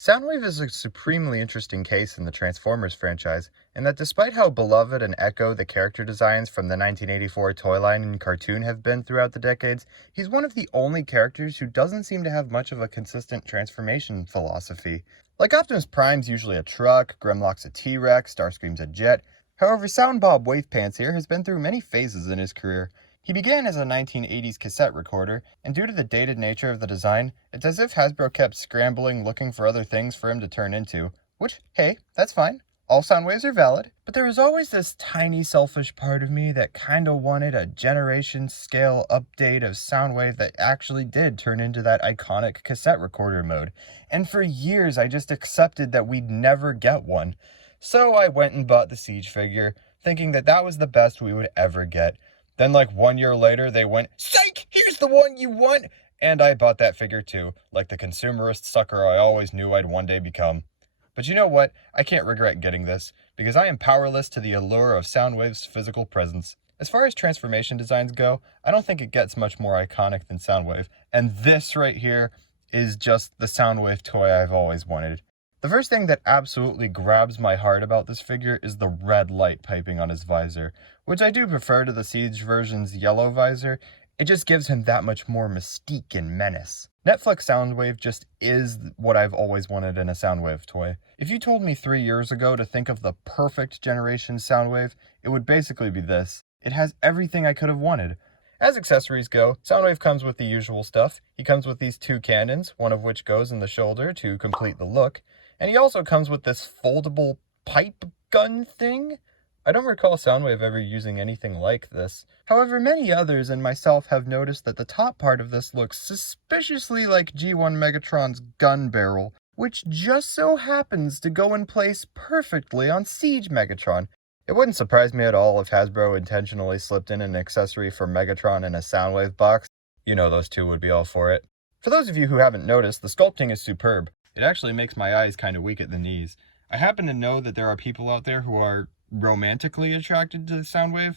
Soundwave is a supremely interesting case in the Transformers franchise, in that despite how beloved and echo the character designs from the 1984 toy line and cartoon have been throughout the decades, he's one of the only characters who doesn't seem to have much of a consistent transformation philosophy. Like Optimus Prime's usually a truck, Grimlock's a T-Rex, Starscream's a jet. However, Soundbob Wavepants here has been through many phases in his career. He began as a 1980s cassette recorder, and due to the dated nature of the design, it's as if Hasbro kept scrambling looking for other things for him to turn into. Which, hey, that's fine. All Soundwaves are valid. But there was always this tiny selfish part of me that kinda wanted a generation-scale update of Soundwave that actually did turn into that iconic cassette recorder mode. And for years I just accepted that we'd never get one. So I went and bought the Siege figure, thinking that that was the best we would ever get. Then like 1 year later, they went, "Psych! Here's the one you want!" And I bought that figure too, like the consumerist sucker I always knew I'd one day become. But you know what? I can't regret getting this, because I am powerless to the allure of Soundwave's physical presence. As far as transformation designs go, I don't think it gets much more iconic than Soundwave, and this right here is just the Soundwave toy I've always wanted. The first thing that absolutely grabs my heart about this figure is the red light piping on his visor, which I do prefer to the Siege version's yellow visor. It just gives him that much more mystique and menace. Netflix Soundwave just is what I've always wanted in a Soundwave toy. If you told me 3 years ago to think of the perfect generation Soundwave, it would basically be this. It has everything I could have wanted. As accessories go, Soundwave comes with the usual stuff. He comes with these two cannons, one of which goes in the shoulder to complete the look. And he also comes with this foldable pipe gun thing. I don't recall Soundwave ever using anything like this. However, many others and myself have noticed that the top part of this looks suspiciously like G1 Megatron's gun barrel, which just so happens to go in place perfectly on Siege Megatron. It wouldn't surprise me at all if Hasbro intentionally slipped in an accessory for Megatron in a Soundwave box. You know those two would be all for it. For those of you who haven't noticed, the sculpting is superb. It actually makes my eyes kind of weak at the knees. I happen to know that there are people out there who are romantically attracted to Soundwave.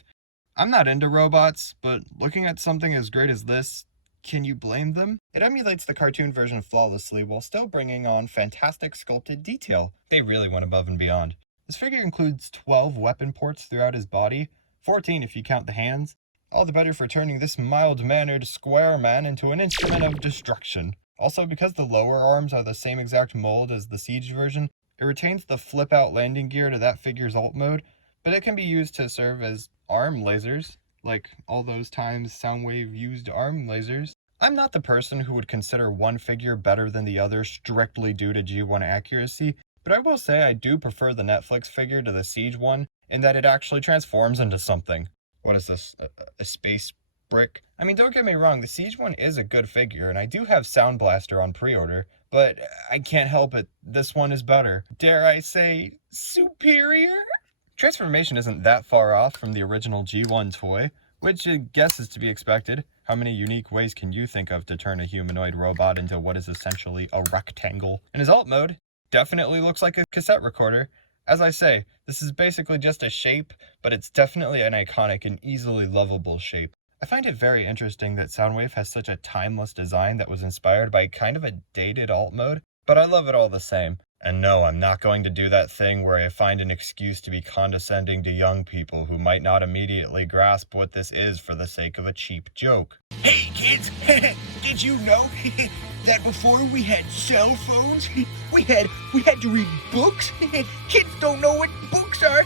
I'm not into robots, but looking at something as great as this, can you blame them? It emulates the cartoon version flawlessly while still bringing on fantastic sculpted detail. They really went above and beyond. This figure includes 12 weapon ports throughout his body, 14 if you count the hands. All the better for turning this mild-mannered square man into an instrument of destruction. Also, because the lower arms are the same exact mold as the Siege version, it retains the flip-out landing gear to that figure's alt mode, but it can be used to serve as arm lasers, like all those times Soundwave used arm lasers. I'm not the person who would consider one figure better than the other strictly due to G1 accuracy, but I will say I do prefer the Netflix figure to the Siege one, in that it actually transforms into something. What is this, a space brick? I mean, don't get me wrong, the Siege one is a good figure, and I do have Sound Blaster on pre-order, but I can't help it, this one is better. Dare I say, superior? Transformation isn't that far off from the original G1 toy, which I guess is to be expected. How many unique ways can you think of to turn a humanoid robot into what is essentially a rectangle? In his alt mode, definitely looks like a cassette recorder. As I say, this is basically just a shape, but it's definitely an iconic and easily lovable shape. I find it very interesting that Soundwave has such a timeless design that was inspired by kind of a dated alt mode, but I love it all the same. And no, I'm not going to do that thing where I find an excuse to be condescending to young people who might not immediately grasp what this is for the sake of a cheap joke. Hey kids, did you know that before we had cell phones, we had to read books? Kids don't know what books are.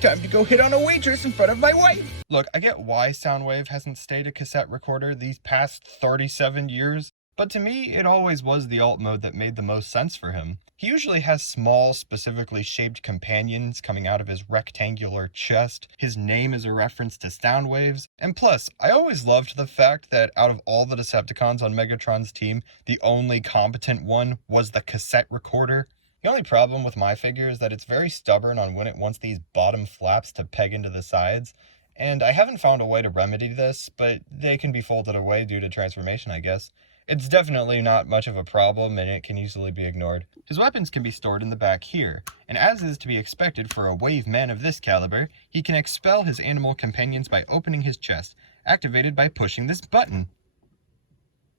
Time to go hit on a waitress in front of my wife. Look, I get why Soundwave hasn't stayed a cassette recorder these past 37 years, but to me, it always was the alt mode that made the most sense for him. He usually has small, specifically shaped companions coming out of his rectangular chest. His name is a reference to Soundwaves. And plus, I always loved the fact that out of all the Decepticons on Megatron's team, the only competent one was the cassette recorder. The only problem with my figure is that it's very stubborn on when it wants these bottom flaps to peg into the sides. And I haven't found a way to remedy this, but they can be folded away due to transformation, I guess. It's definitely not much of a problem, and it can easily be ignored. His weapons can be stored in the back here, and as is to be expected for a wave man of this caliber, he can expel his animal companions by opening his chest, activated by pushing this button.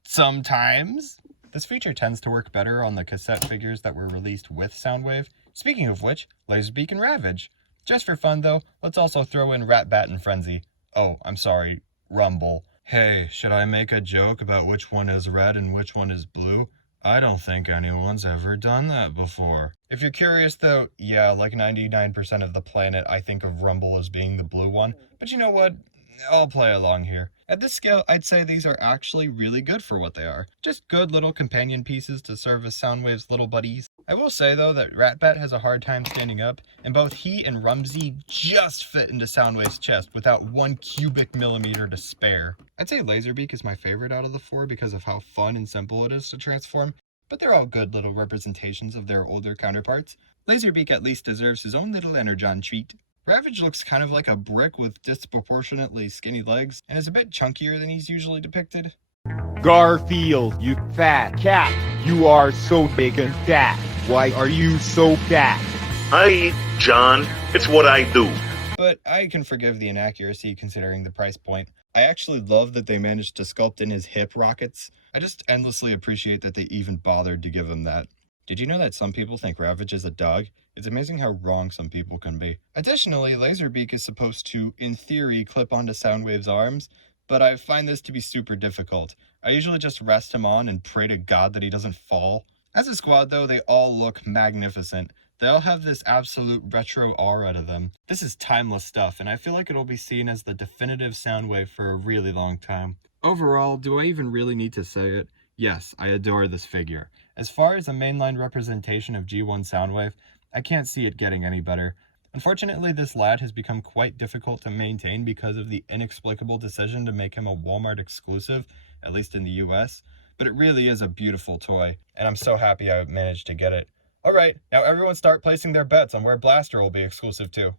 Sometimes. This feature tends to work better on the cassette figures that were released with Soundwave. Speaking of which, Laserbeak and Ravage. Just for fun though, let's also throw in Ratbat and Frenzy. Oh, I'm sorry, Rumble. Hey, should I make a joke about which one is red and which one is blue? I don't think anyone's ever done that before. If you're curious though, yeah, like 99% of the planet, I think of Rumble as being the blue one. But you know what? I'll play along here. At this scale, I'd say these are actually really good for what they are. Just good little companion pieces to serve as Soundwave's little buddies. I will say though that Ratbat has a hard time standing up, and both he and Rumsey just fit into Soundwave's chest without 1 cubic millimeter to spare. I'd say Laserbeak is my favorite out of the 4 because of how fun and simple it is to transform, but they're all good little representations of their older counterparts. Laserbeak at least deserves his own little Energon treat. Ravage looks kind of like a brick with disproportionately skinny legs, and is a bit chunkier than he's usually depicted. Garfield, you fat cat. You are so big and fat. Why are you so fat? I eat, John. It's what I do. But I can forgive the inaccuracy considering the price point. I actually love that they managed to sculpt in his hip rockets. I just endlessly appreciate that they even bothered to give him that. Did you know that some people think Ravage is a dog? It's amazing how wrong some people can be. Additionally, Laserbeak is supposed to, in theory, clip onto Soundwave's arms, but I find this to be super difficult. I usually just rest him on and pray to God that he doesn't fall. As a squad though, they all look magnificent. They all have this absolute retro aura to them. This is timeless stuff, and I feel like it'll be seen as the definitive Soundwave for a really long time. Overall, do I even really need to say it? Yes, I adore this figure. As far as a mainline representation of G1 Soundwave, I can't see it getting any better. Unfortunately, this lad has become quite difficult to maintain because of the inexplicable decision to make him a Walmart exclusive, at least in the US, but it really is a beautiful toy, and I'm so happy I managed to get it. Alright, now everyone start placing their bets on where Blaster will be exclusive to.